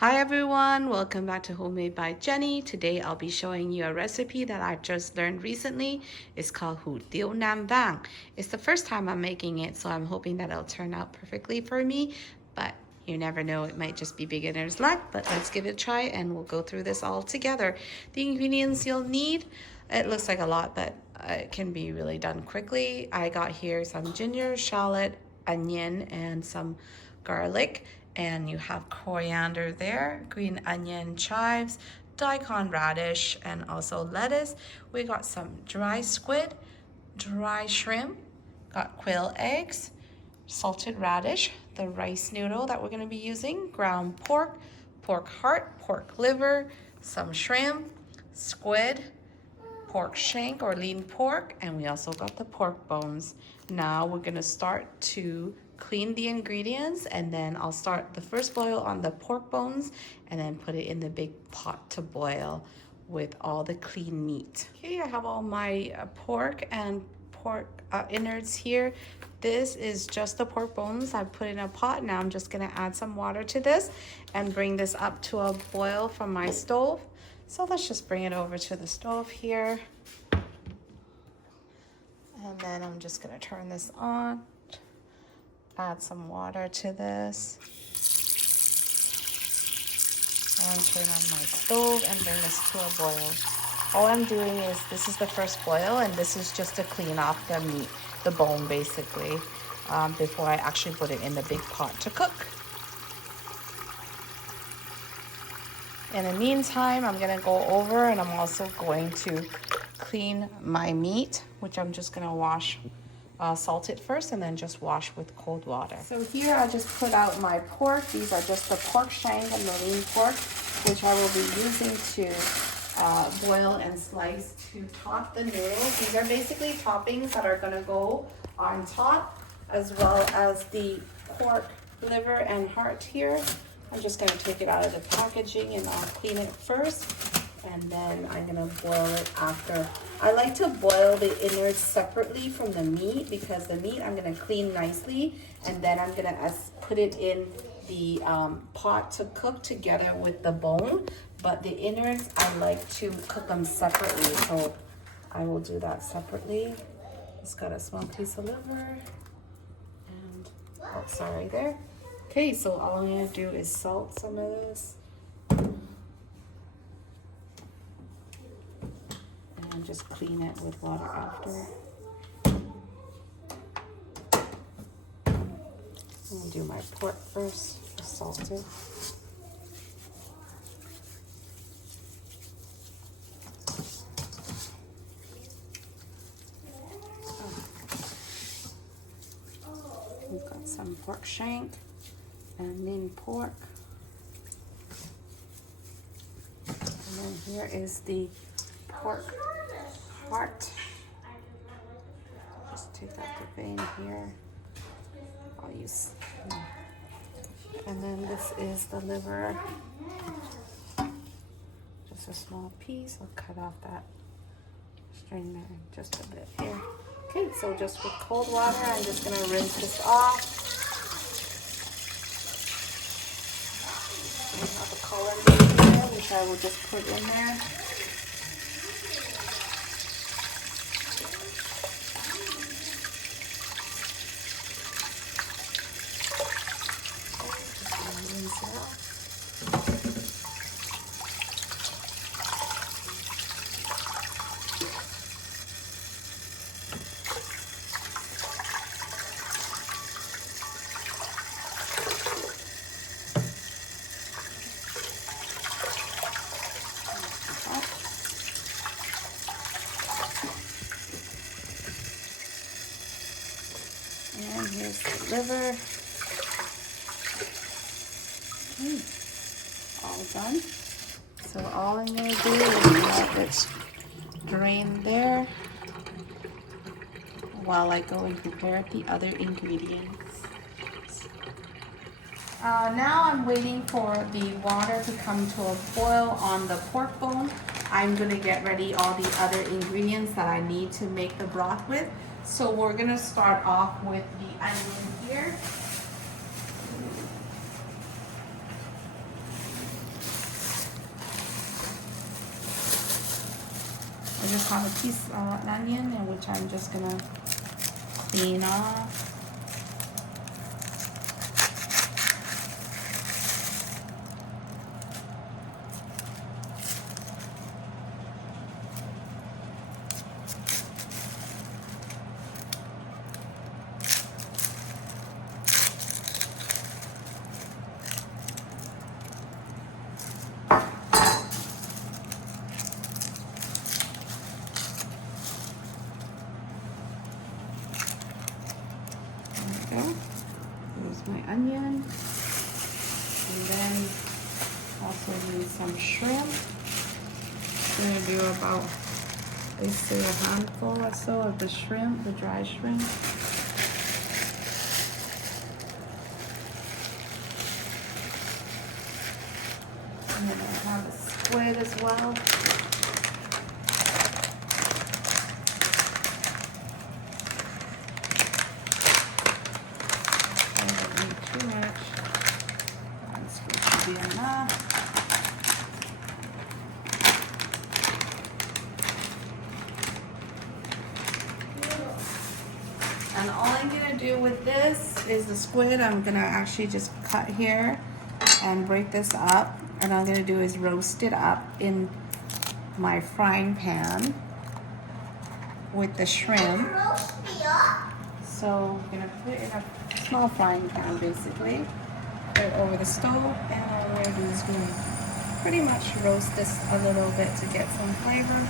Hi everyone, welcome back to Homemade by Jenny. Today I'll be showing you a recipe that I just learned recently. It's called Tiếu Nam Vang. It's the first time I'm making it, so I'm hoping that it'll turn out perfectly for me, but you never know, it might just be beginner's luck, but let's give it a try and we'll go through this all together. The ingredients you'll need, it looks like a lot, but it can be really done quickly. I got here some ginger, shallot, onion, and some garlic, and you have coriander there, green onion, chives, daikon radish, and also lettuce. We got some dry squid, dry shrimp, got quail eggs, salted radish, the rice noodle that we're going to be using, ground pork, pork heart, pork liver, some shrimp, squid, pork shank or lean pork, and we also got the pork bones. Now we're going to start to clean the ingredients, and then I'll start the first boil on the pork bones and then put it in the big pot to boil with all the clean meat. Okay, I have all my pork and pork innards here. This is just the pork bones I put in a pot. Now I'm just gonna add some water to this and bring this up to a boil from my stove. So let's just bring it over to the stove here. And then I'm just gonna turn this on, add some water to this, and turn on my stove and bring this to a boil. All I'm doing is, this is the first boil, and this is just to clean off the meat, the bone basically, before I actually put it in the big pot to cook. In the meantime, I'm gonna go over and I'm also going to clean my meat, which I'm just gonna wash, salt it first and then just wash with cold water. So here I just put out my pork. These are just the pork shank and the lean pork, which I will be using to boil and slice to top the noodles. These are basically toppings that are gonna go on top, as well as the pork liver and heart here. I'm just gonna take it out of the packaging and I'll clean it first, and then I'm gonna boil it after. I like to boil the innards separately from the meat, because the meat I'm gonna clean nicely, and then I'm gonna put it in the pot to cook together with the bone. But the innards, I like to cook them separately, so I will do that separately. It's got a small piece of liver, and oh, sorry there. Okay, so all I'm gonna do is salt some of this. And just clean it with water after. I'm gonna do my pork first, just salt it. We've got some pork shank and lean pork. And then here is the pork heart. Just take out the vein here. I'll use, and then this is the liver. Just a small piece. I'll cut off that string there just a bit here. Okay, so just with cold water, I'm just gonna rinse this off. I have a colander here, which I will just put in there. And here's the liver. All done. So all I'm going to do is let it drain there while I go and prepare the other ingredients. Now I'm waiting for the water to come to a boil on the pork bone. I'm going to get ready all the other ingredients that I need to make the broth with. So we're going to start off with the onion here. just have a piece, an onion, and which I'm just gonna clean off. There's my onion, and then also need some shrimp. I'm gonna do about, they say, a handful or so of the shrimp, the dry shrimp. And then I have a squid as well. And all I'm gonna do with this is the squid. I'm gonna actually just cut here and break this up. And all I'm gonna do is roast it up in my frying pan with the shrimp. So I'm gonna put it in a small frying pan basically, put it over the stove, and all we're gonna do is gonna pretty much roast this a little bit to get some flavor.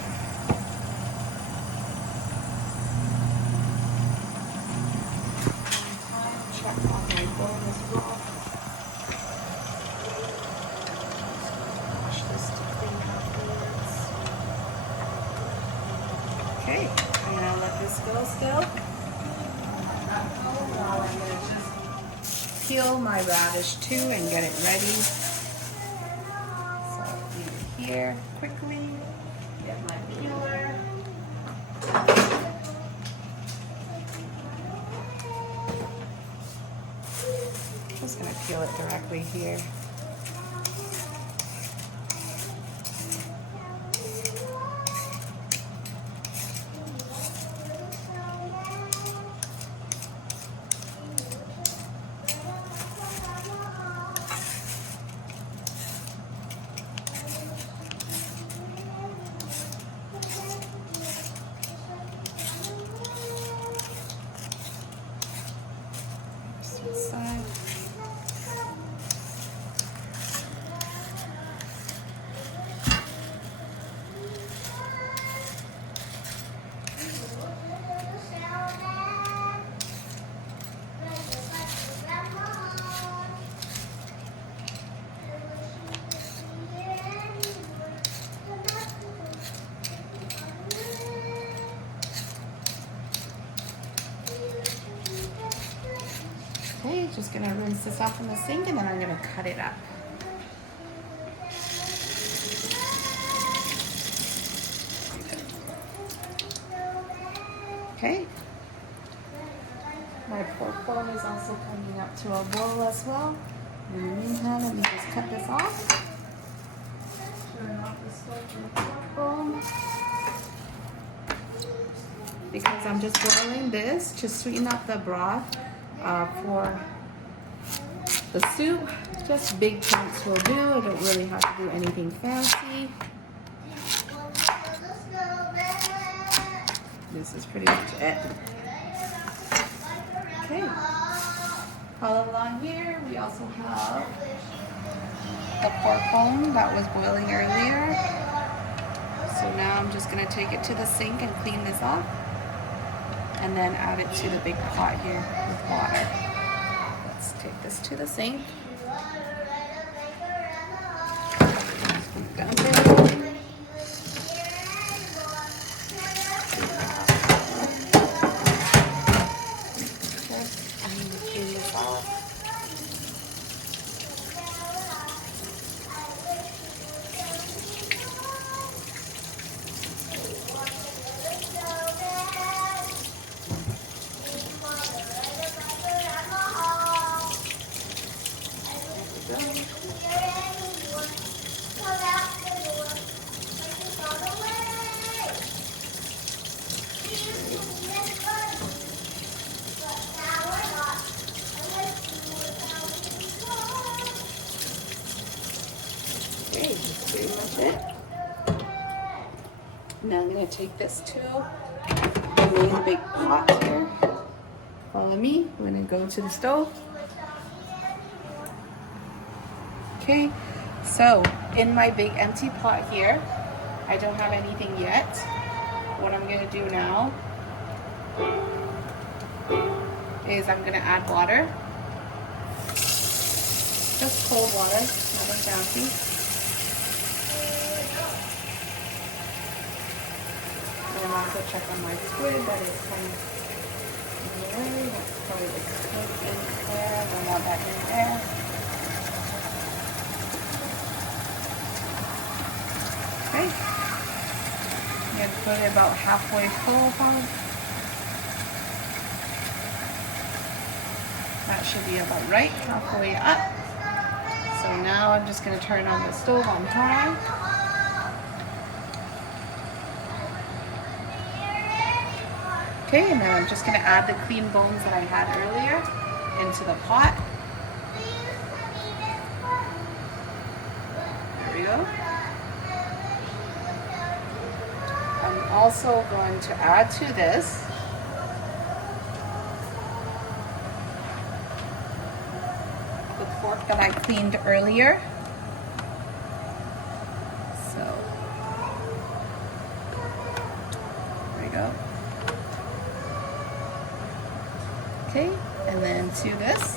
Check on my bowl as well. Wash this to clean afterwards. Okay, I'm gonna let this go still. Now I'm gonna just peel my radish too and get it ready. So I'll leave it here quickly. Get my peeler. Just gonna peel it directly here. This side. Okay, just gonna rinse this off in the sink and then I'm gonna cut it up. Okay. My pork bone is also coming up to a boil as well. In the meantime, let me just cut this off. Turn off the stove for the pork bone. Because I'm just boiling this to sweeten up the broth for the soup. Just big chunks will do. I don't really have to do anything fancy. This is pretty much it. Okay. All along here, we also have the pork bone that was boiling earlier. So now I'm just gonna take it to the sink and clean this up, and then add it to the big pot here with water. Let's take this to the sink. Dump it. Okay, that's pretty much it. Now I'm going to take this to the main big pot here. Follow me. I'm going to go to the stove. Okay, so in my big empty pot here, I don't have anything yet. What I'm going to do now is I'm going to add water. Just cold water, nothing fancy. And also check on my squid that is kind of blurry. That's probably the squid in there. I don't want that in there. Okay. I'm going to put it about halfway full, probably. That should be about right, halfway up. So now I'm just going to turn on the stove on high. Okay, and then I'm just going to add the clean bones that I had earlier into the pot. There we go. I'm also going to add to this the pork that I cleaned earlier. So, there we go. Okay, and then to this,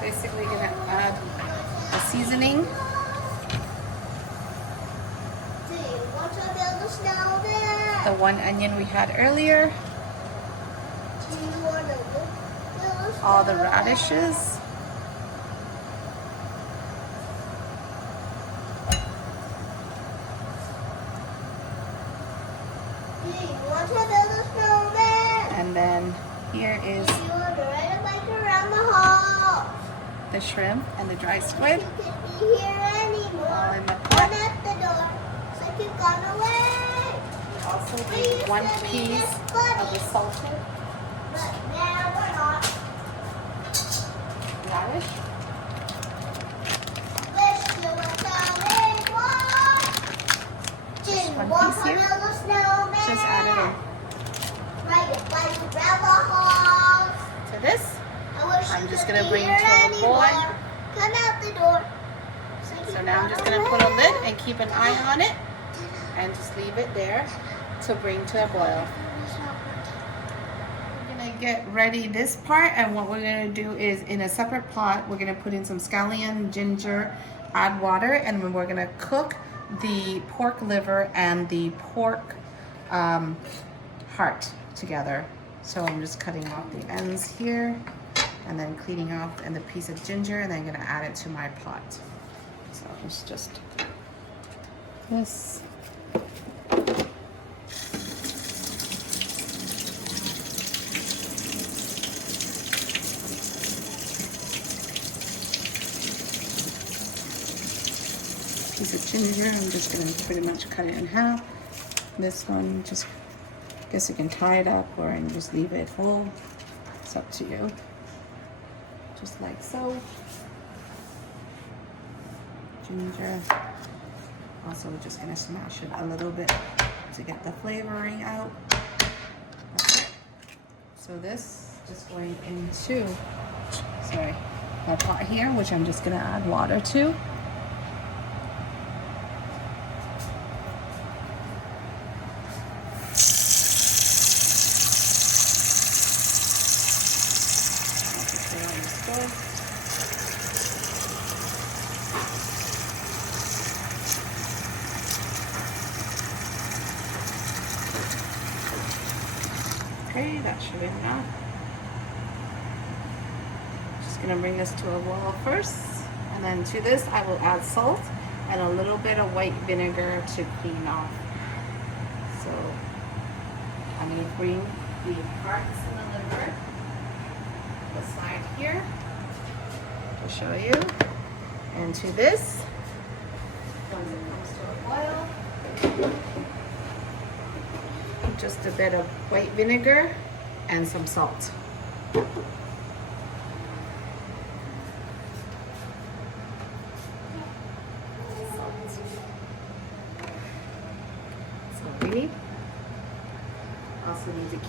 basically gonna add the seasoning. The one onion we had earlier. All the radishes. And then here is the shrimp and the dry squid. All in the pot. Also need 1 piece of the salted radish. Just 1 piece here. Just add it in. To this, I'm just going to bring it to a boil. So now I'm just going to put a lid and keep an eye on it and just leave it there to bring to a boil. We're going to get ready this part, and what we're going to do is in a separate pot, we're going to put in some scallion, ginger, add water, and then we're going to cook the pork liver and the pork heart together. So I'm just cutting off the ends here and then cleaning off and the piece of ginger, and then I'm going to add it to my pot. So it's just this. Piece of ginger, I'm just going to pretty much cut it in half. This one, just I guess you can tie it up or and just leave it whole. It's up to you. Just like so. Ginger. Also, we're just going to smash it a little bit to get the flavoring out. That's it. So this just going into, my pot here, which I'm just going to add water to. Okay, that should be enough. Just gonna bring this to a boil first, and then to this I will add salt and a little bit of white vinegar to clean off. So I'm gonna bring the parts and the liver aside here to show you, and to this, once it comes to a boil, just a bit of white vinegar and some salt.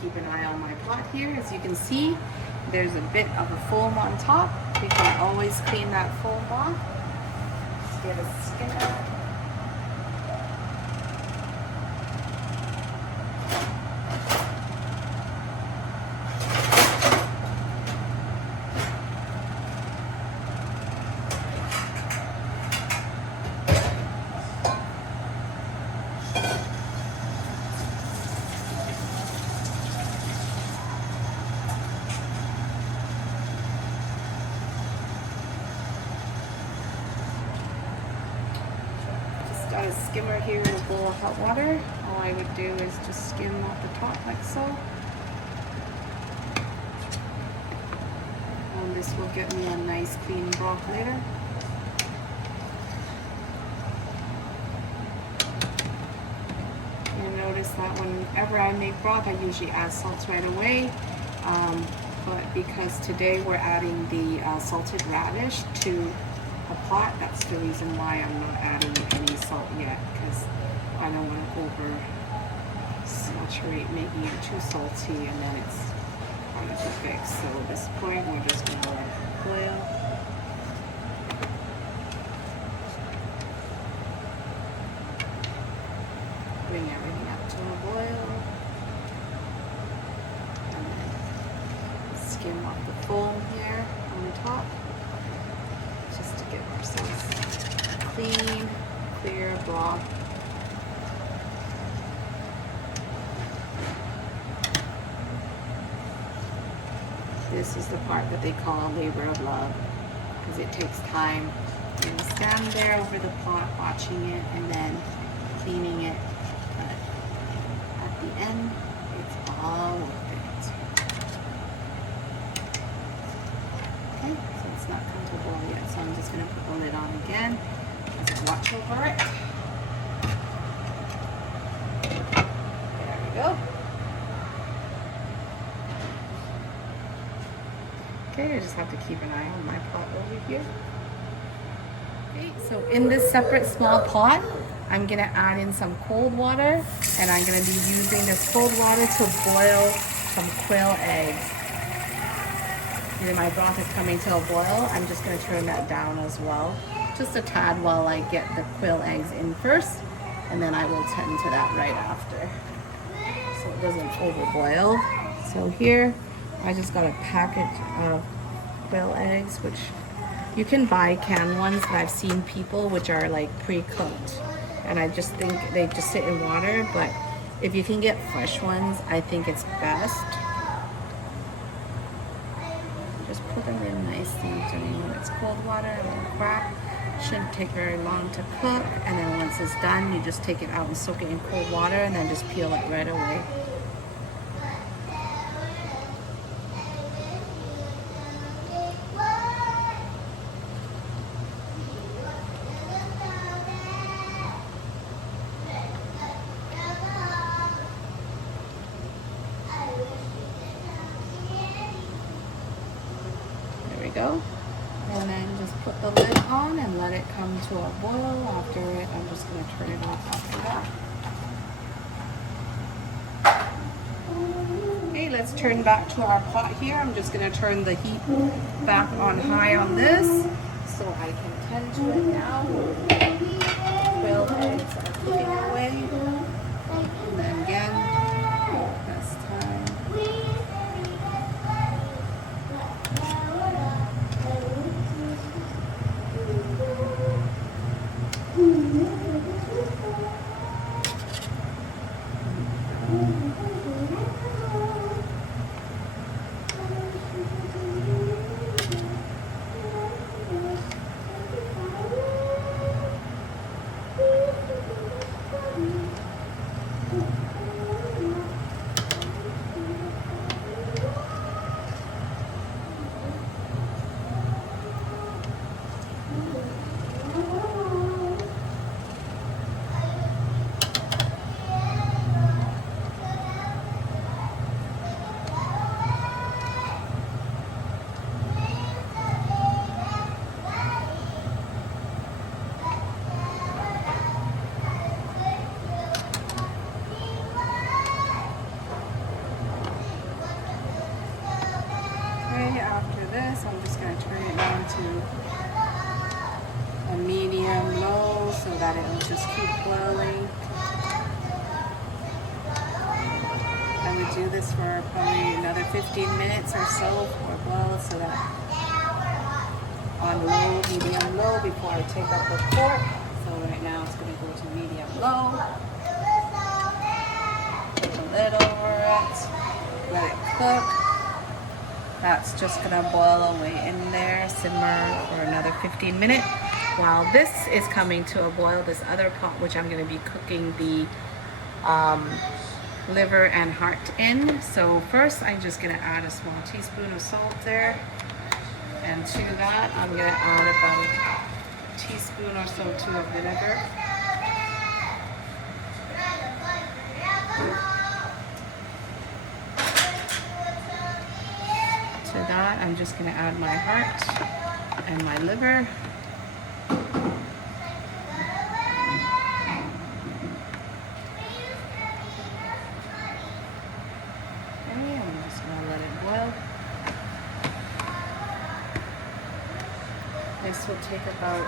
keep an eye on my pot here. As you can see, there's a bit of a foam on top. We can always clean that foam off. Let's get a skimmer. Got a skimmer here in a bowl of hot water. All I would do is just skim off the top like so. And this will get me a nice clean broth later. You'll notice that whenever I make broth, I usually add salt right away. But because today we're adding the salted radish to a pot, that's the reason why I'm not adding any salt yet, because I don't want to over saturate making it too salty and then it's hard to fix. So at this point we're just going to let it boil. Bring everything up to a boil and then skim off the foam here on the top, just to give ourselves clean, clear broth. This is the part that they call labor of love, because it takes time. You stand there over the pot watching it and then cleaning it, but at the end it's all worth it. Okay, so it's not come to boil yet, so I'm just going to put the lid on again as I watch over it. There we go. Okay, I just have to keep an eye on my pot over here. Okay, so in this separate small pot, I'm going to add in some cold water, and I'm going to be using this cold water to boil some quail eggs. And my broth is coming to a boil. I'm just going to turn that down as well, just a tad while I get the quail eggs in first, and then I will tend to that right after, so it doesn't overboil. So here, I just got a package of quail eggs, which you can buy canned ones, but I've seen people which are like pre-cooked, and I just think they just sit in water. But if you can get fresh ones, I think it's best. Just put them in nicely when it's cold water, and then crack. Shouldn't take very long to cook, and then once it's done, you just take it out and soak it in cold water, and then just peel it right away. Go, and then just put the lid on and let it come to a boil. After it, I'm just going to turn it off after that. Okay, let's turn back to our pot here. I'm just going to turn the heat back on high on this so I can tend to it now. Quail eggs are cooking away, and then again, this time. that it will just keep boiling. I would do this for probably another 15 minutes or so or boil, so that on low, medium low before I take up the pork. So right now it's going to go to medium low. Put a lid over it. Let it cook. That's just going to boil away in there, simmer for another 15 minutes. While this is coming to a boil, this other pot, which I'm going to be cooking the liver and heart in. So first I'm just going to add a small teaspoon of salt there. And to that, I'm going to add about a teaspoon or so to of vinegar. To that, I'm just going to add my heart and my liver. Okay, I'm just going to let it boil. This will take about,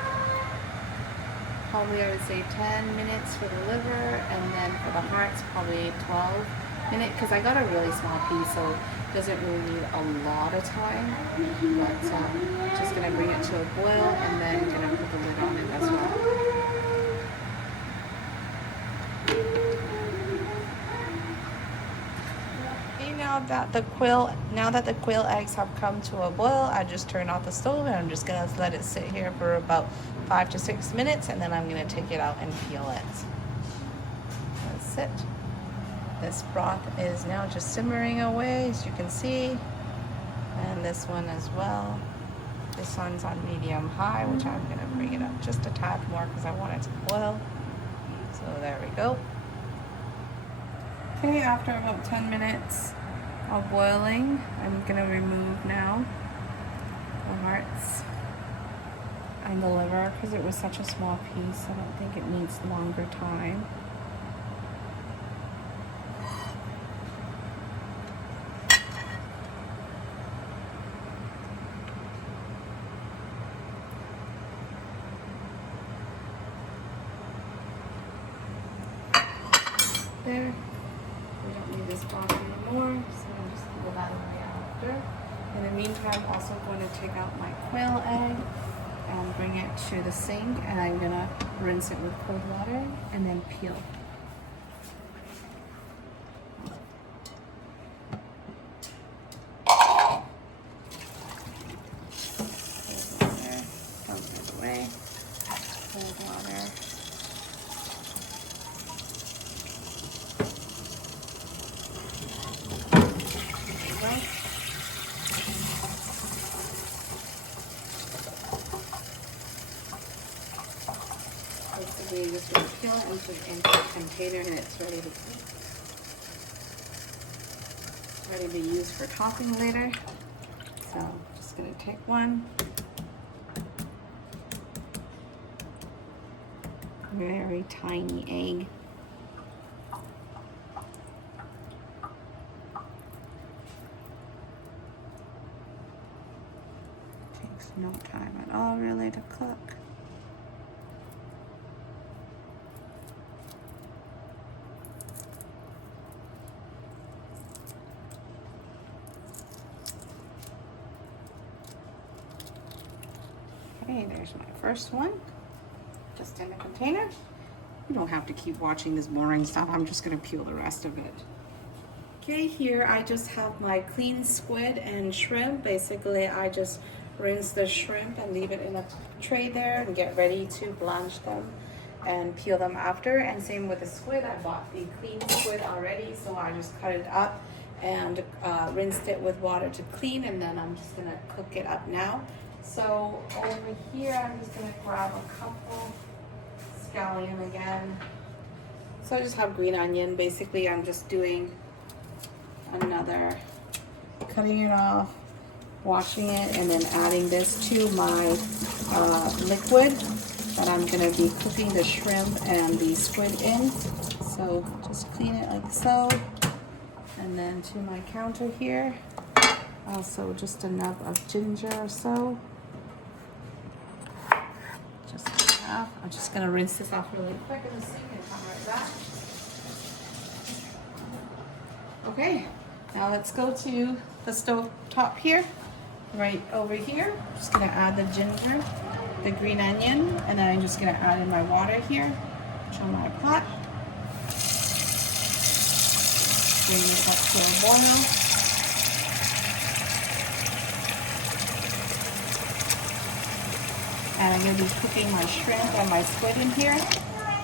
probably I would say 10 minutes for the liver, and then for the hearts probably 12 minutes, because I got a really small piece, so it doesn't really need a lot of time. But just gonna bring it to a boil, and then gonna put the lid on it as well. Now that the quail eggs have come to a boil, I just turn off the stove and I'm just gonna let it sit here for about 5 to 6 minutes, and then I'm gonna take it out and peel it. That's it. This broth is now just simmering away, as you can see, and this one as well. This one's on medium high, which I'm gonna bring it up just a tad more because I want it to boil. So there we go. Okay, after about 10 minutes of boiling, I'm gonna remove now the hearts and the liver because it was such a small piece. I don't think it needs longer time. There. We don't need this broth anymore, so I'm just going to that away after. In the meantime, I'm also going to take out my quail egg and bring it to the sink, and I'm going to rinse it with cold water and then peel. Cold water, dump it away. Cold water. Basically, you just want to peel it and put it into a container, and it's ready to cook. Ready to use for topping later. So I'm just going to take one. Very tiny egg. Takes no time at all really to cook. Okay, there's my first one, just in the container. You don't have to keep watching this boring stuff. I'm just gonna peel the rest of it. Okay, here I just have my clean squid and shrimp. Basically, I just rinse the shrimp and leave it in a tray there and get ready to blanch them and peel them after. And same with the squid. I bought the clean squid already, so I just cut it up and rinsed it with water to clean, and then I'm just gonna cook it up now. So over here, I'm just gonna grab a couple scallion again. So I just have green onion. Basically, I'm just doing another, cutting it off, washing it, and then adding this to my liquid that I'm gonna be cooking the shrimp and the squid in. So just clean it like so. And then to my counter here, also just a nub of ginger or so. Just off. I'm just gonna rinse this off really quick in the sink and come right back. Okay, now let's go to the stove top here. Right over here, I'm just gonna add the ginger, the green onion, and then I'm just gonna add in my water here to my pot. Bring this up to a boil. And I'm going to be cooking my shrimp and my squid in here.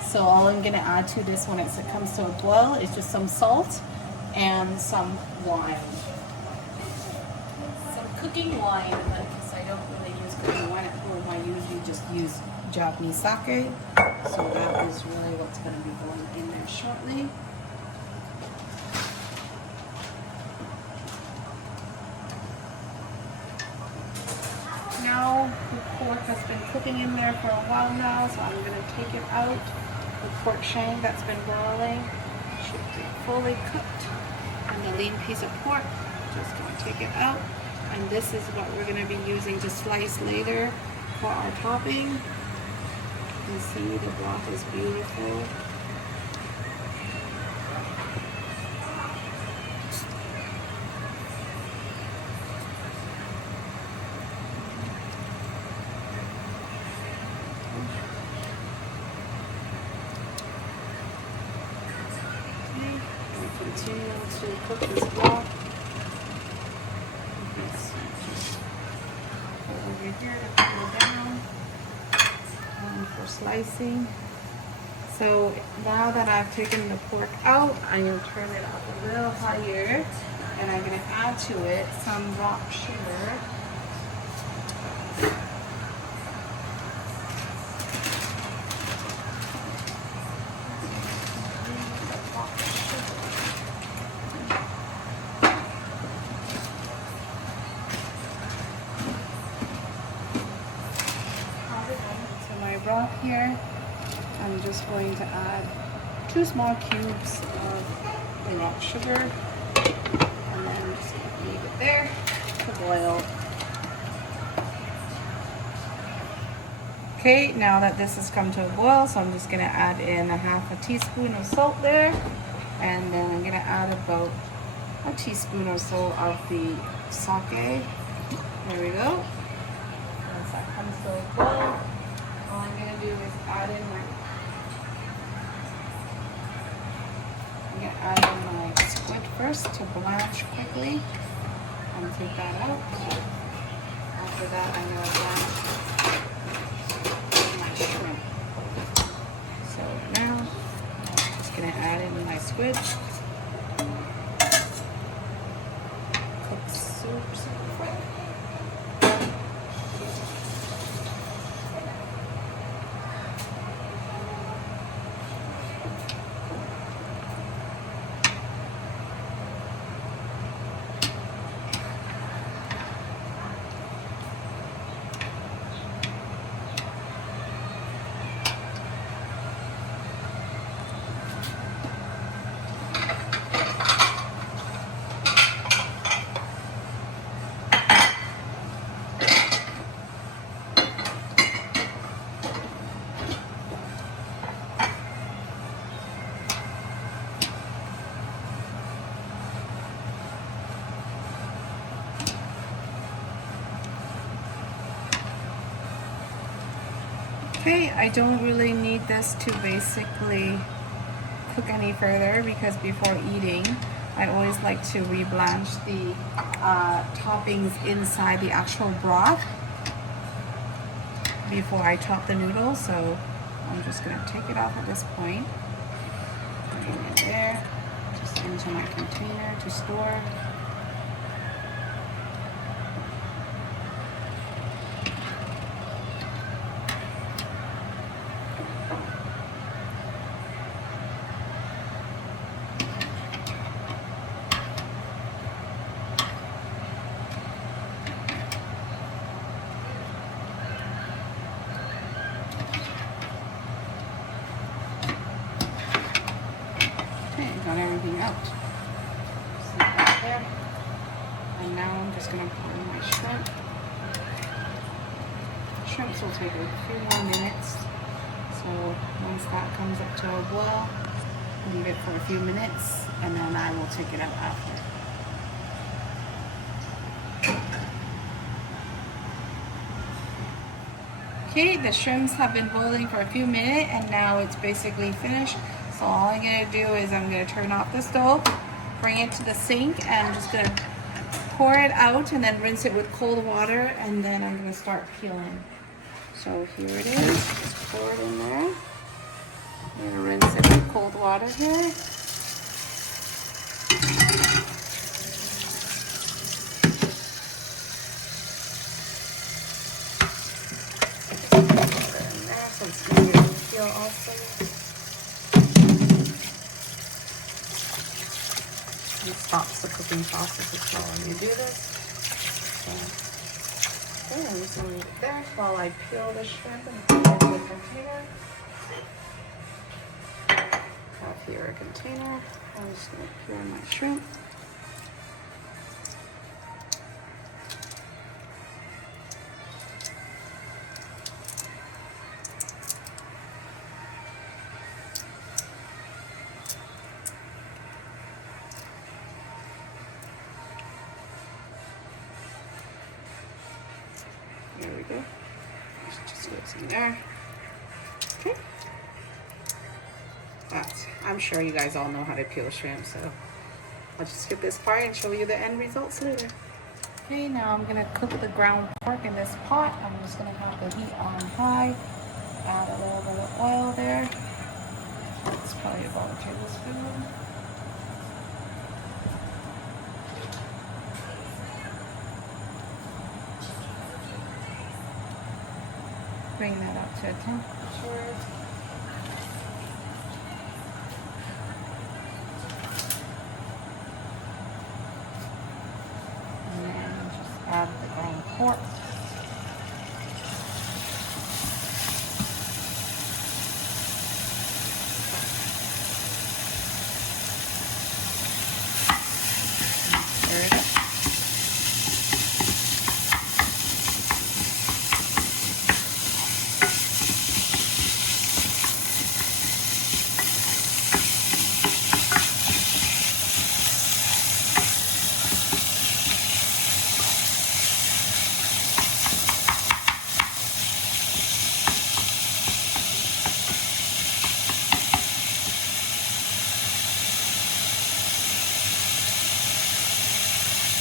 So all I'm going to add to this when it comes to a boil is just some salt and some wine. Some cooking wine, because I don't really use cooking wine at home. I usually just use Japanese sake. So that is really what's going to be going in there shortly. Now the pork has been cooking in there for a while now, so I'm going to take it out. The pork shank that's been boiling should be fully cooked. And the lean piece of pork, just going to take it out. And this is what we're going to be using to slice later for our topping. You can see the broth is beautiful. Continue to cook this broth. Over here to cool down for slicing. So now that I've taken the pork out, I'm going to turn it up a little higher, and I'm going to add to it some rock sugar. Broth here. I'm just going to add 2 small cubes of the rock sugar, and then I'm just going to leave it there to boil. Okay, now that this has come to a boil, so I'm just going to add in a half a teaspoon of salt there, and then I'm going to add about a teaspoon or so of the sake. There we go. Once that comes to a boil, all I'm going to do is add in my squid first to blanch quickly and take that out. After that, I'm going to blanch my shrimp. So now I'm just going to add in my squid. Cook super quick. Okay, I don't really need this to basically cook any further, because before eating, I always like to re-blanch the toppings inside the actual broth before I top the noodles. So I'm just going to take it off at this point. Put it in there, just into my container to store. Got everything out. See that there? And now I'm just going to pour in my shrimp. Shrimps will take a few more minutes So once that comes up to a boil, leave it for a few minutes, and then I will take it out after. Okay, the shrimps have been boiling for a few minutes, and now it's basically finished. So all I'm gonna do is I'm gonna turn off the stove, bring it to the sink, and I'm just gonna pour it out and then rinse it with cold water, and then I'm gonna start peeling. So here it is, just pour it in there. I'm gonna rinse it with cold water here. So it's going to peel also. It stops the cooking process as well when you do this. So, okay, I'm just going to leave it there while I peel the shrimp and put it into a container. I have here a container. I'm just going to peel my shrimp. There we go. Just goes in there. Okay. I'm sure you guys all know how to peel shrimp, so I'll just skip this part and show you the end results later. Okay, now I'm gonna cook the ground pork in this pot. I'm just gonna have the heat on high. Add a little bit of oil there. It's probably about a tablespoon. Bring that up to a temperature. And then just add the ground pork. Stir it up.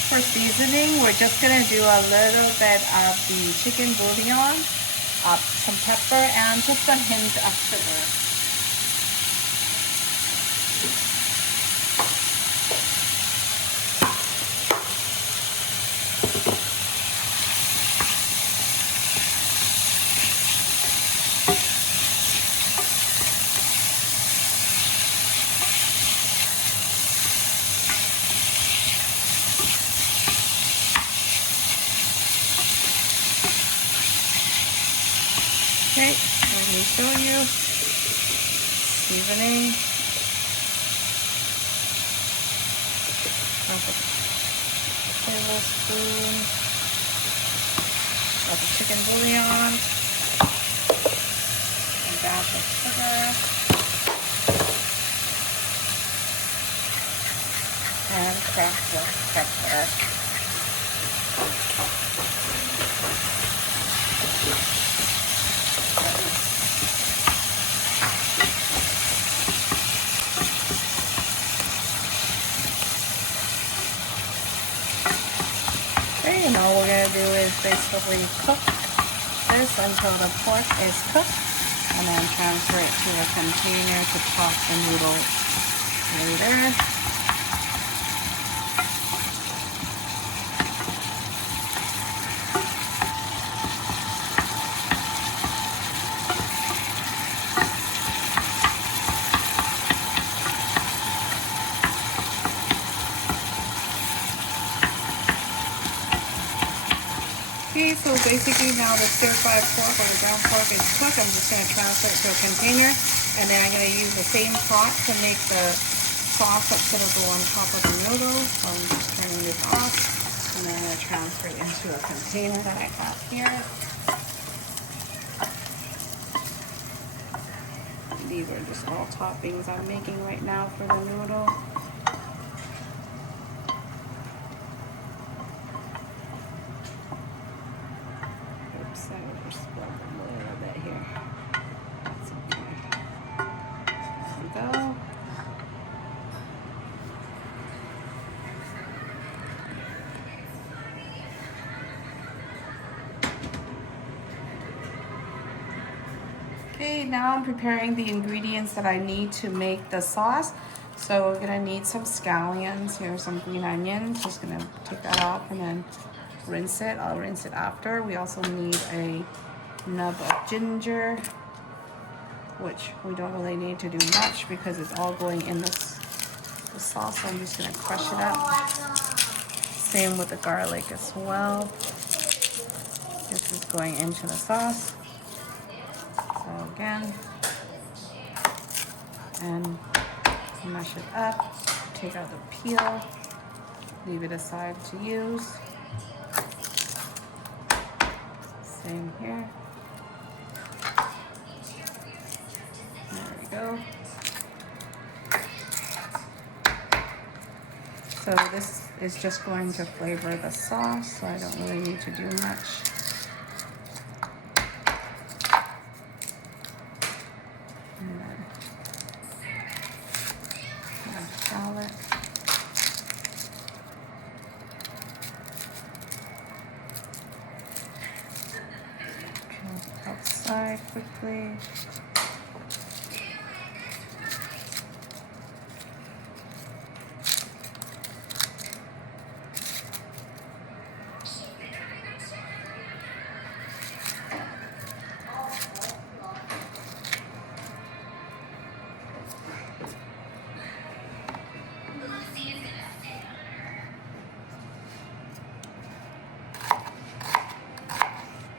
For seasoning, we're just gonna do a little bit of the chicken bouillon, some pepper, and just a hint of sugar. Okay, let me show you. Seasoning. Half a tablespoon of the chicken bouillon. A dash of sugar. And cracked black pepper. Okay, and all we're going to do is basically cook this until the pork is cooked, and then transfer it to a container to pop the noodles later. Okay, so basically now the stir-fried pork or the ground pork is cooked. I'm just going to transfer it to a container, and then I'm going to use the same pot to make the sauce that's going to go on top of the noodles. So I'm just turning this off, and then I'm going to transfer it into a container that I have here. These are just all toppings I'm making right now for the noodle. Oops, I overspilled a little bit here. That's okay. There we go. Okay, now I'm preparing the ingredients that I need to make the sauce. So we're gonna need some scallions. Here's some green onions. Just gonna take that off and then rinse it. I'll rinse it after. We also need a nub of ginger, which we don't really need to do much because it's all going in the sauce. So I'm just gonna crush it up. Same with the garlic as well. This is going into the sauce. So again, and mash it up, take out the peel, leave it aside to use. Same here. There we go. So this is just going to flavor the sauce, so I don't really need to do much. And then salad. Outside quickly.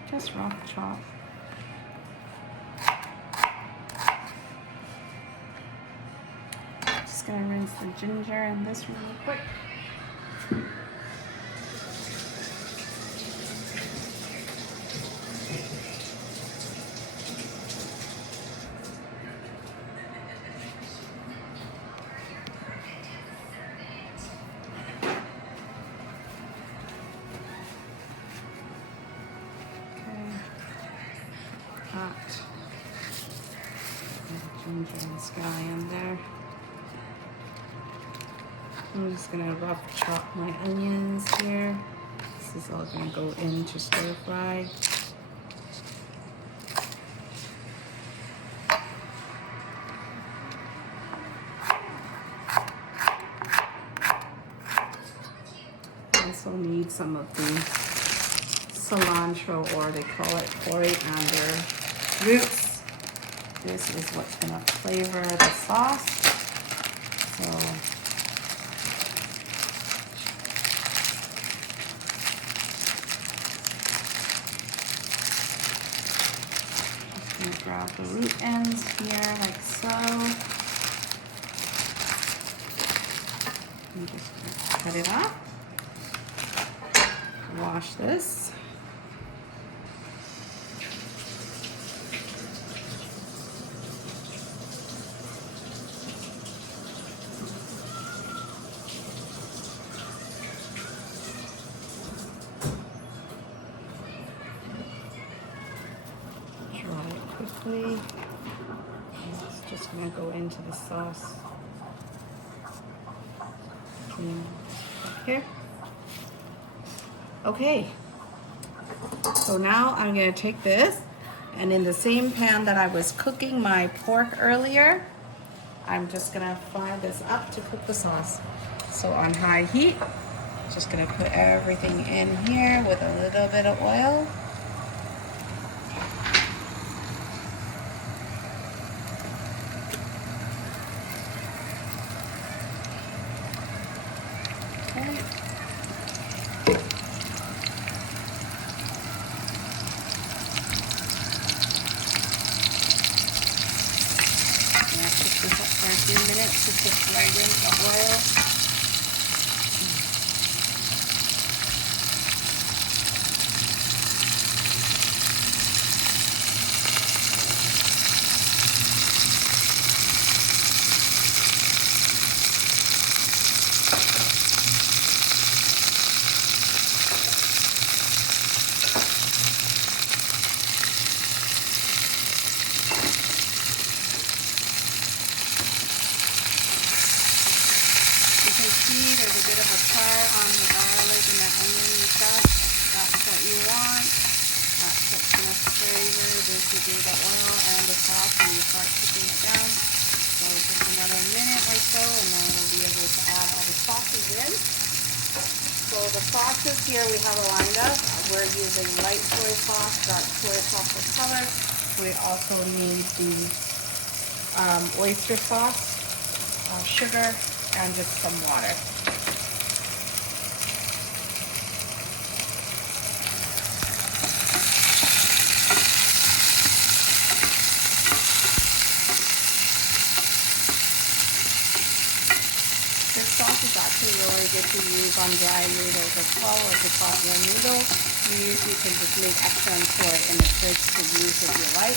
Just rough chop. Just gonna rinse the ginger in this really quick. Ginger and scallion there. I'm just gonna rough chop my onions here. This is all gonna go into stir fry. Also need some of the cilantro, or they call it coriander roots. This is what's gonna flavor the sauce. So just gonna grab the root ends here like so. I'm just gonna cut it off. Wash this. Quickly. It's just gonna go into the sauce. Here. Okay. So now I'm gonna take this, and in the same pan that I was cooking my pork earlier, I'm just gonna fry this up to cook the sauce. So on high heat, just gonna put everything in here with a little bit of oil. For a few minutes to cook right in the oil. bit of a char on the garlic and the onion and stuff. That's what you want. That's what's going to flavor basically the oil and the sauce when you start cooking it down. So just another minute or so, and then we'll be able to add all the sauces in. So the sauces here we have lined up. We're using light soy sauce, dark soy sauce for color. We also need the oyster sauce, sugar, and just some water. This sauce is actually really good to use on dry noodles as well, or to top your noodle. You usually can just make extra and store it in the fridge to use if you like.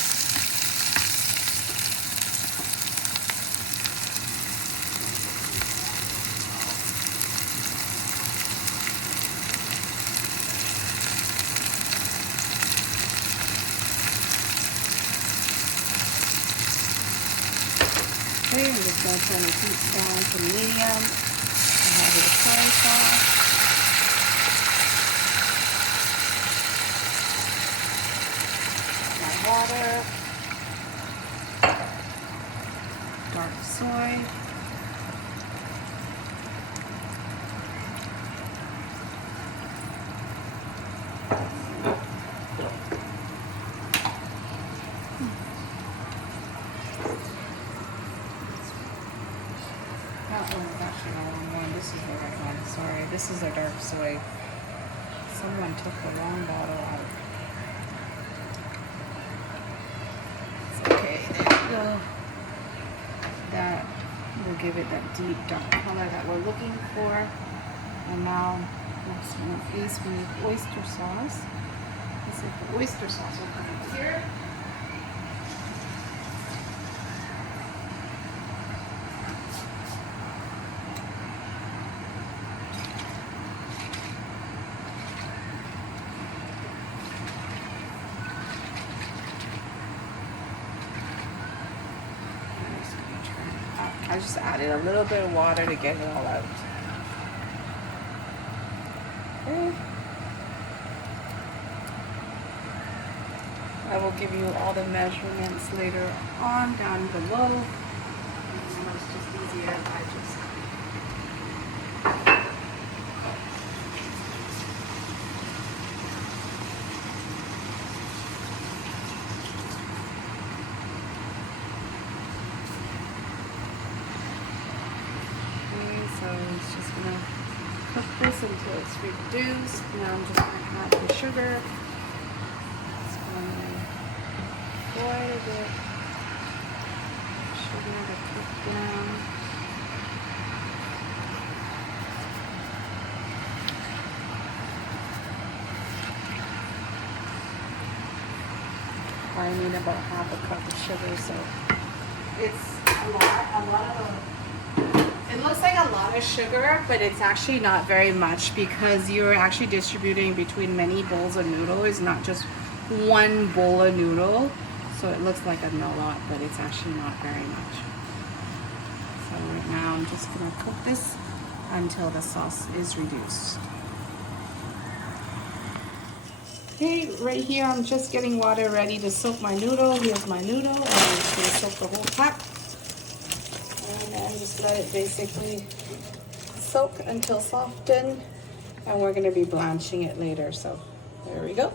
Okay, I'm just going to turn the heat down to medium. I have the soy sauce. My water. Dark soy. That one is actually the wrong one. This is the right one. Sorry, this is a dark soy. Someone took the wrong bottle out. It's okay, there we go. That will give it that deep dark color that we're looking for. And now, next one is we need oyster sauce. This is the oyster sauce will come up here. I just added a little bit of water to get it all out. Okay. I will give you all the measurements later on down below. It's just easier if I just so it's just gonna cook this until it's reduced. Now I'm just gonna add the sugar. It's going quite a bit. Sugar to cook down. I need about half a cup of sugar, so it's a lot of it looks like a lot of sugar, but it's actually not very much because you're actually distributing between many bowls of noodle. It's not just one bowl of noodle. So it looks like a lot, but it's actually not very much. So right now I'm just gonna cook this until the sauce is reduced. Okay, right here I'm just getting water ready to soak my noodle. Here's my noodle, and I'm just gonna soak the whole cup. And then just let it basically soak until softened, and we're going to be blanching it later. So there we go.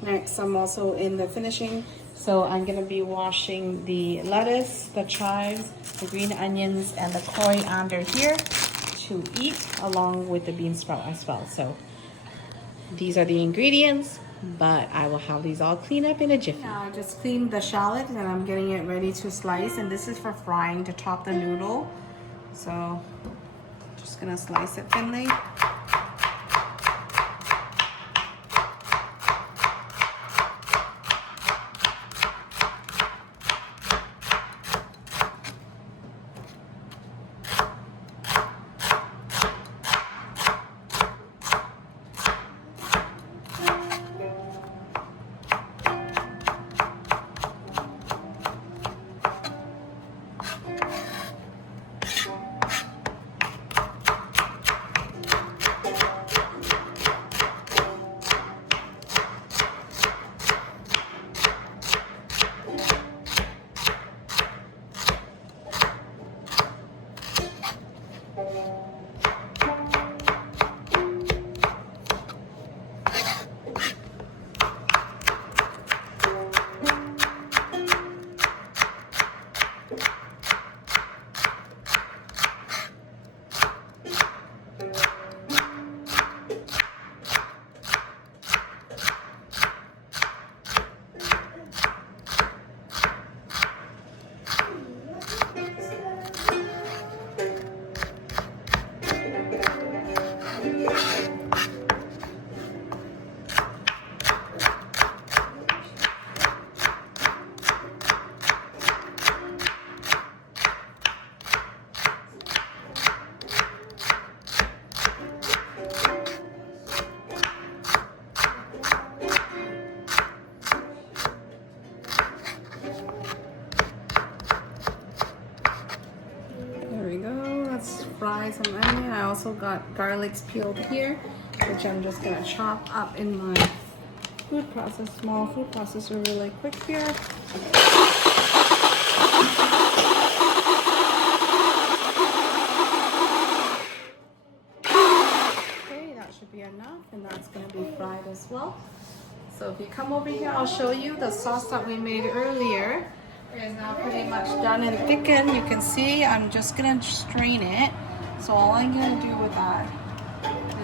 Next, I'm also in the finishing, so I'm going to be washing the lettuce, the chives, the green onions, and the coriander here to eat, along with the bean sprout as well. So these are the ingredients, but I will have these all cleaned up in a jiffy. Now I just cleaned the shallot and I'm getting it ready to slice, and this is for frying to top the noodle. So just gonna slice it thinly. also got garlics peeled here, which I'm just gonna chop up in my small food processor really quick here. Okay, that should be enough, and that's gonna be fried as well. So if you come over here, I'll show you the sauce that we made earlier. It is now pretty much done and thickened. You can see I'm just gonna strain it. So all I'm gonna do with that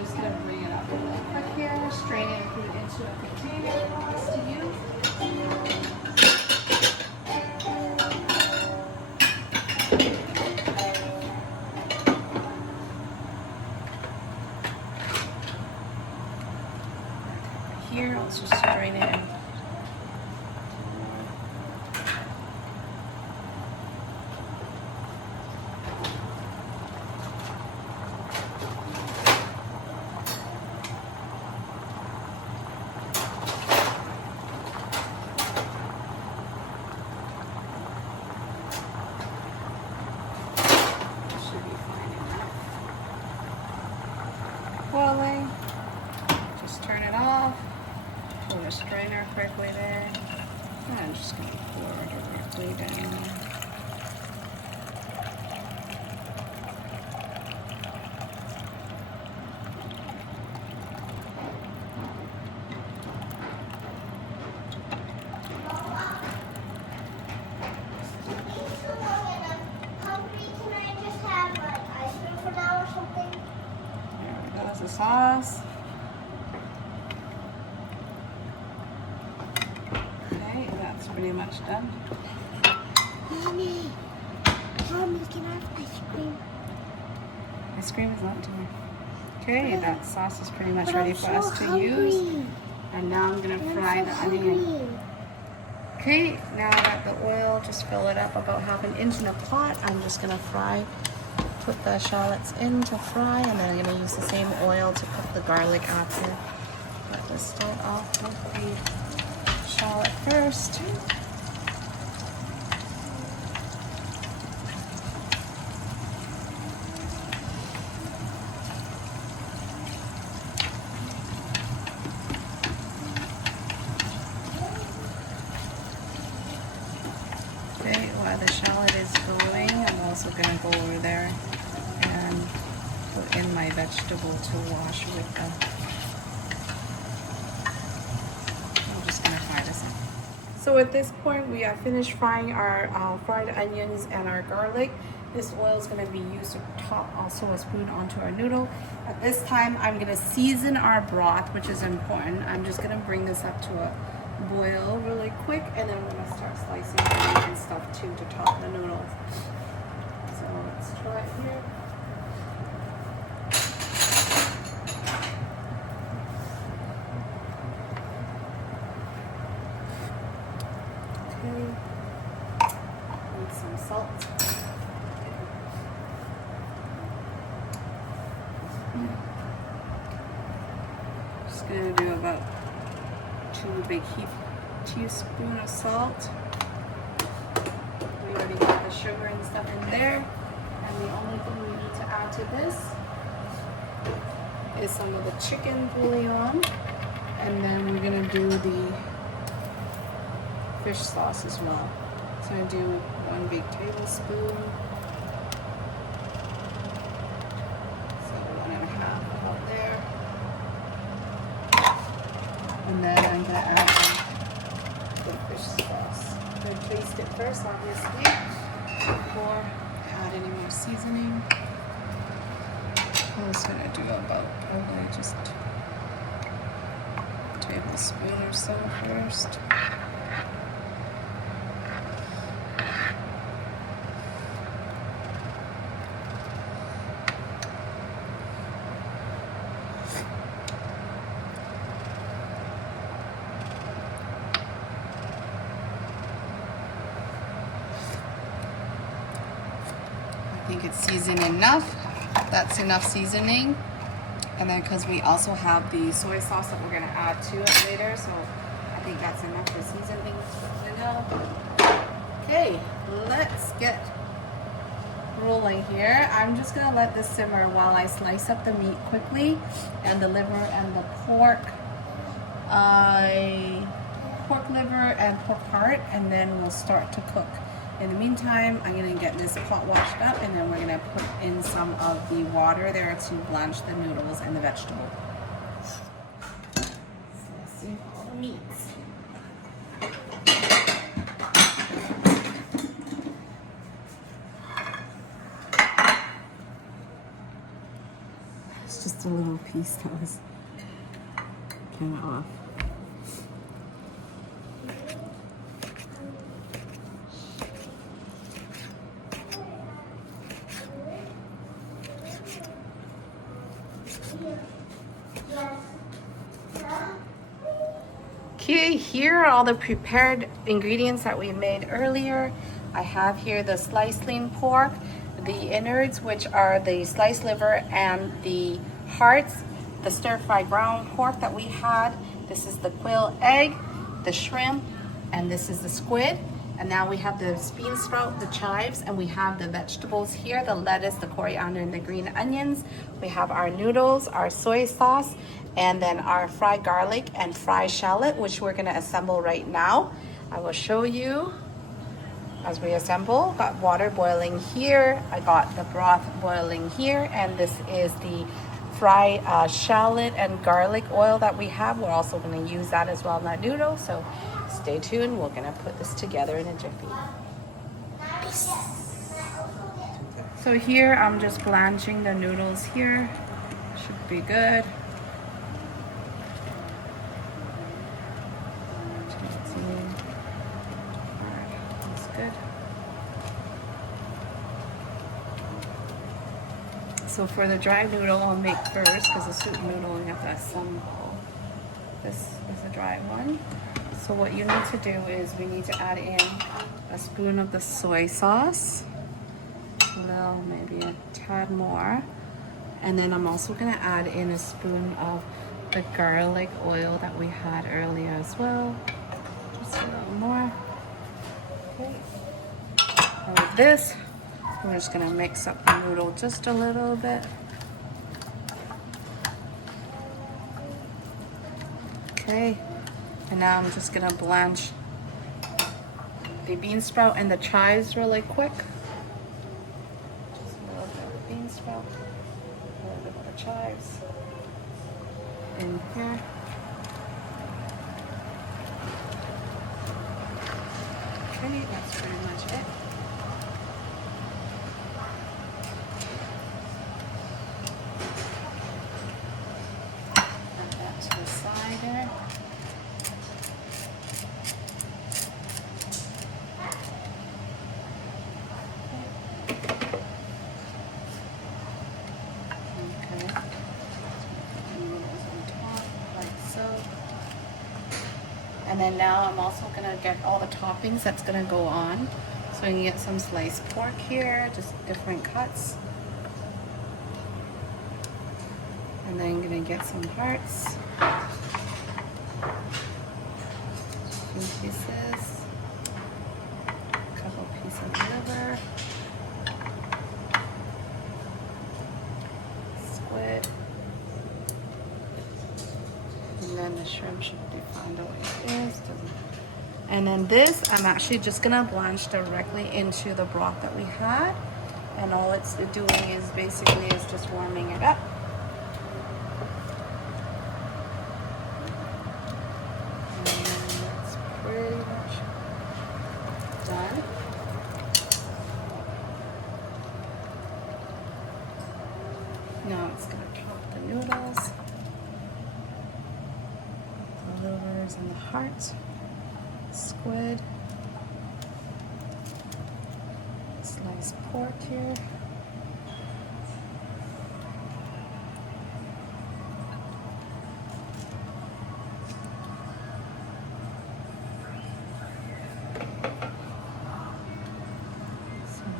is gonna bring it up really quick here, strain it and put it into a container for us to use. Here, let's just strain it in. Boiling. Just turn it off. Pull the strainer quickly there. And I'm just going to pour directly down. The sauce. Okay, that's pretty much done. Mommy, can I have ice cream? Ice cream is not done. Okay, that sauce is pretty much ready for us to use. And now I'm gonna fry the onion. Okay, now that the oil, just fill it up about 1/2 inch in a pot. I'm just gonna put the shallots in to fry, and then I'm going to use the same oil to cook the garlic after. But let's start off with the shallot first. Okay, while the shallot is going, I'm also going to go over there and put in my vegetable to wash with them. I'm just going to fry this in. So at this point, we have finished frying our fried onions and our garlic. This oil is going to be used to top also a spoon onto our noodle. At this time, I'm going to season our broth, which is important. I'm just going to bring this up to a boil really quick, and then I'm going to start slicing onions and stuff too to top the noodles. So let's try it here. Okay, need some salt. Just gonna do about 2 big teaspoons of salt. We already got the sugar and stuff in there. And the only thing we need to add to this is some of the chicken bouillon. And then we're gonna do the fish sauce as well. So I'm gonna do 1 big tablespoon. So 1.5 about there. And then I'm gonna add the fish sauce. I'm gonna taste it first, obviously, before I add any more seasoning. I'm just gonna do about probably just a tablespoon or so first. I think it's seasoned enough. That's enough seasoning. And then because we also have the soy sauce that we're going to add to it later, so I think that's enough for seasoning. Okay, let's get rolling here. I'm just gonna let this simmer while I slice up the meat quickly, and the liver and the pork. Pork liver and pork heart, and then we'll start to cook. In the meantime, I'm gonna get this pot washed up, and then we're gonna put in some of the water there to blanch the noodles and the vegetable. Slicing all the meats. It's just a little piece that was kind of off. Okay, here are all the prepared ingredients that we made earlier. I have here the sliced lean pork, the innards, which are the sliced liver and the hearts, the stir-fried brown pork that we had. This is the quail egg, the shrimp, and this is the squid. And now we have the bean sprout, the chives, and we have the vegetables here, the lettuce, the coriander, and the green onions. We have our noodles, our soy sauce, and then our fried garlic and fried shallot, which we're gonna assemble right now. I will show you as we assemble. Got water boiling here. I got the broth boiling here, and this is the fried shallot and garlic oil that we have. We're also gonna use that as well in that noodle, so stay tuned. We're gonna put this together in a jiffy. So here I'm just blanching the noodles here. Should be good. That's good. So for the dry noodle, I'll make first, because the soup noodle you have to assemble. This is a dry one. So what you need to do is we need to add in a spoon of the soy sauce, a little, maybe a tad more, and then I'm also going to add in a spoon of the garlic oil that we had earlier as well, just a little more. Okay. And with this, we're just going to mix up the noodle just a little bit. Okay. And now I'm just gonna blanch the bean sprout and the chives really quick. Just a little bit of bean sprout, a little bit of the chives in here. Okay, that's pretty much it. Put that to the side there. And then now I'm also gonna get all the toppings that's gonna go on. So you can get some sliced pork here, just different cuts. And then I'm gonna get some hearts. A few pieces. A couple pieces of liver. Squid. And then the shrimp should be fine the way it is. And then this, I'm actually just gonna blanch directly into the broth that we had. And all it's doing is basically is just warming it up. And that's pretty much done. Now it's gonna top the noodles. Livers and the heart, squid, sliced pork here, some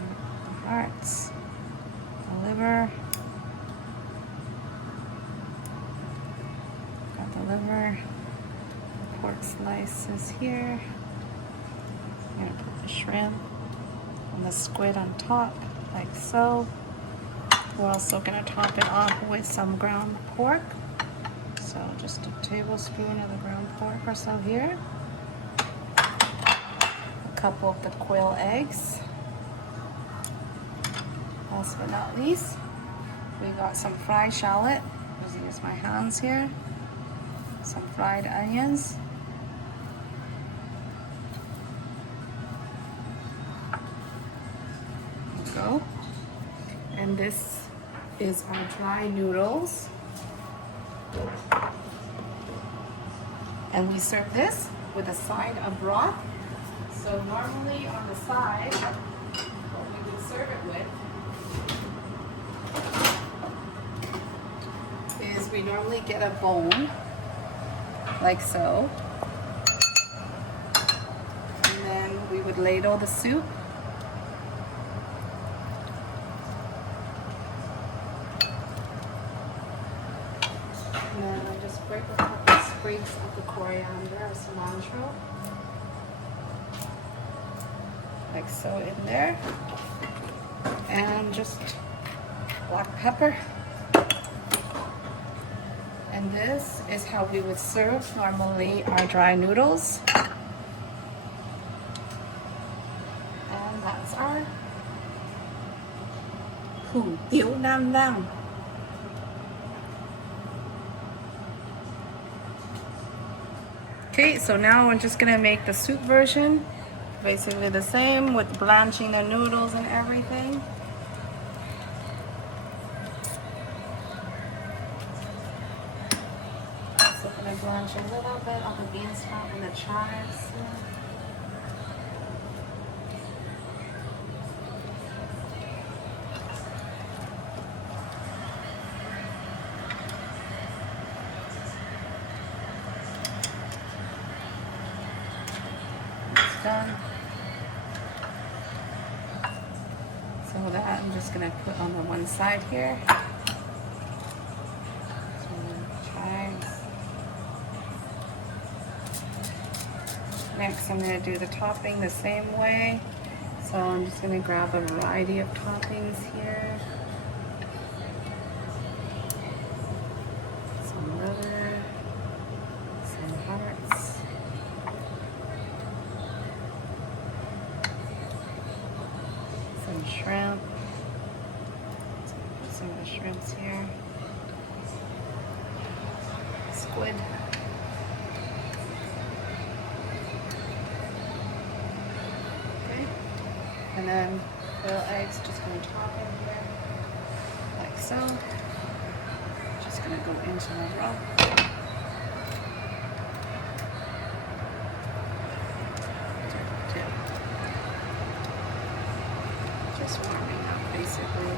hearts, the liver, got the liver. Pork slices here. I'm gonna put the shrimp and the squid on top like so. We're also gonna top it off with some ground pork. So just a tablespoon of the ground pork or so here. A couple of the quail eggs. Last but not least, we got some fried shallot. I'll just use my hands here. Some fried onions. There we go. And this is our dry noodles. And we serve this with a side of broth. So normally on the side, what we would serve it with is we normally get a bone, like so. And then we would ladle the soup. And then I just break a couple sprigs of the coriander or cilantro. Like so in there. And just black pepper. And this is how we would serve normally our dry noodles. And that's our hủ tiếu Nam Vang. Okay, so now we're just gonna make the soup version. Basically the same with blanching the noodles and everything. So I'm gonna blanch a little bit of the beansprout and the chives. Done. So that I'm just gonna put on the one side here. So chives. Next I'm gonna do the topping the same way. So I'm just gonna grab a variety of toppings here. Some liver, some hearts. Some shrimp. Put some of the shrimps here. Squid. Okay. And then quail eggs, just gonna top in here, like so. Just gonna go into the roll. Just warming up, basically.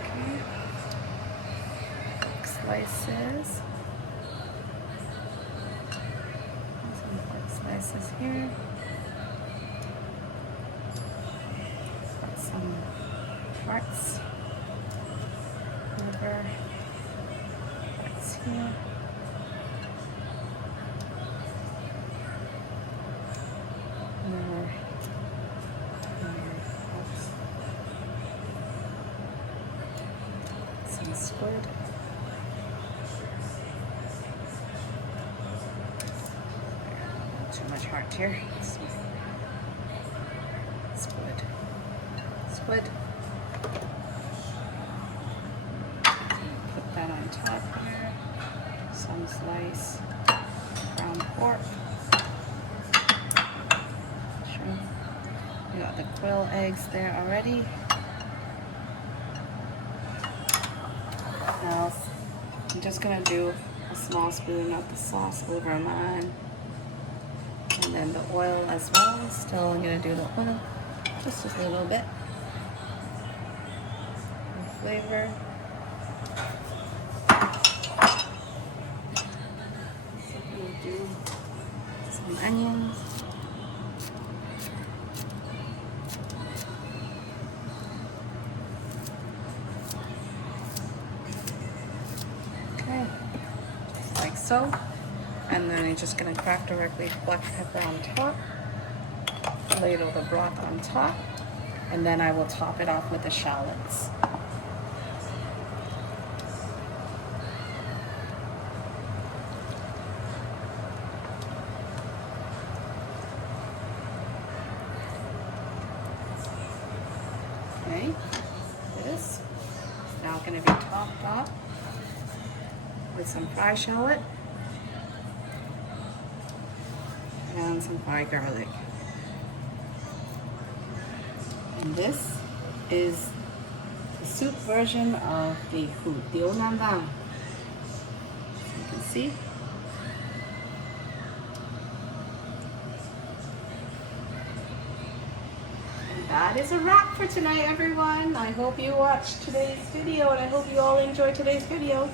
Okay. Slices. Some pork slices here. Got some hearts. Liver. Here. Some squid. Too much heart here. Squid. Squid. Put that on top here. Some slice ground pork, shrimp. We got the quail eggs there already. Now I'm just gonna do a small spoon of the sauce over mine, and then the oil as well. Still, I'm gonna do the oil, just a little bit for flavor. Some onions. Okay. so. And then I'm just gonna crack directly black pepper on top, ladle the broth on top, and then I will top it off with the shallots. Okay, this is now gonna be topped off with some fried shallot and some fried garlic. And this is the soup version of the Tiếu Nam Vang. So you can see. And that is a wrap for tonight, everyone. I hope you watched today's video and I hope you all enjoyed today's video.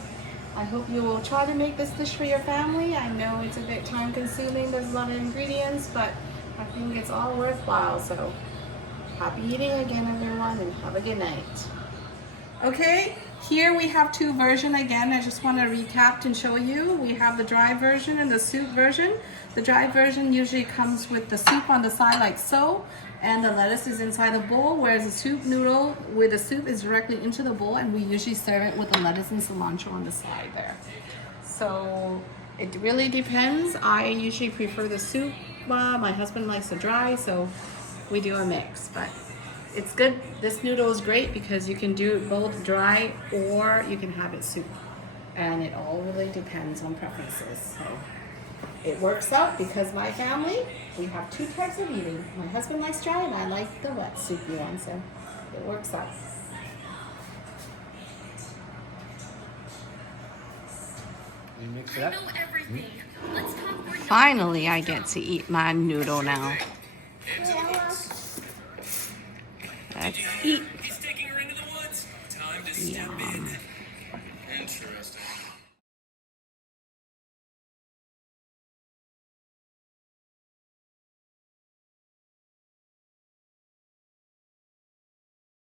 I hope you will try to make this dish for your family. I know it's a bit time consuming, there's a lot of ingredients, but I think it's all worthwhile. So happy eating again, everyone, and have a good night. Okay, here we have two versions again. I just want to recap and show you. We have the dry version and the soup version. The dry version usually comes with the soup on the side like so, and the lettuce is inside the bowl, whereas the soup noodle with the soup is directly into the bowl, and we usually serve it with the lettuce and cilantro on the side there. So it really depends. I usually prefer the soup. My husband likes the dry, so we do a mix, but it's good. This noodle is great because you can do it both dry or you can have it soup, and it all really depends on preferences. So it works out because my family, we have two types of eating. My husband likes dry and I like the wet soupy one, so it works out. You mix it up. Finally, I get to eat my noodle now. Let's eat. He's taking her into the woods. Time to step Yum. in. Interesting.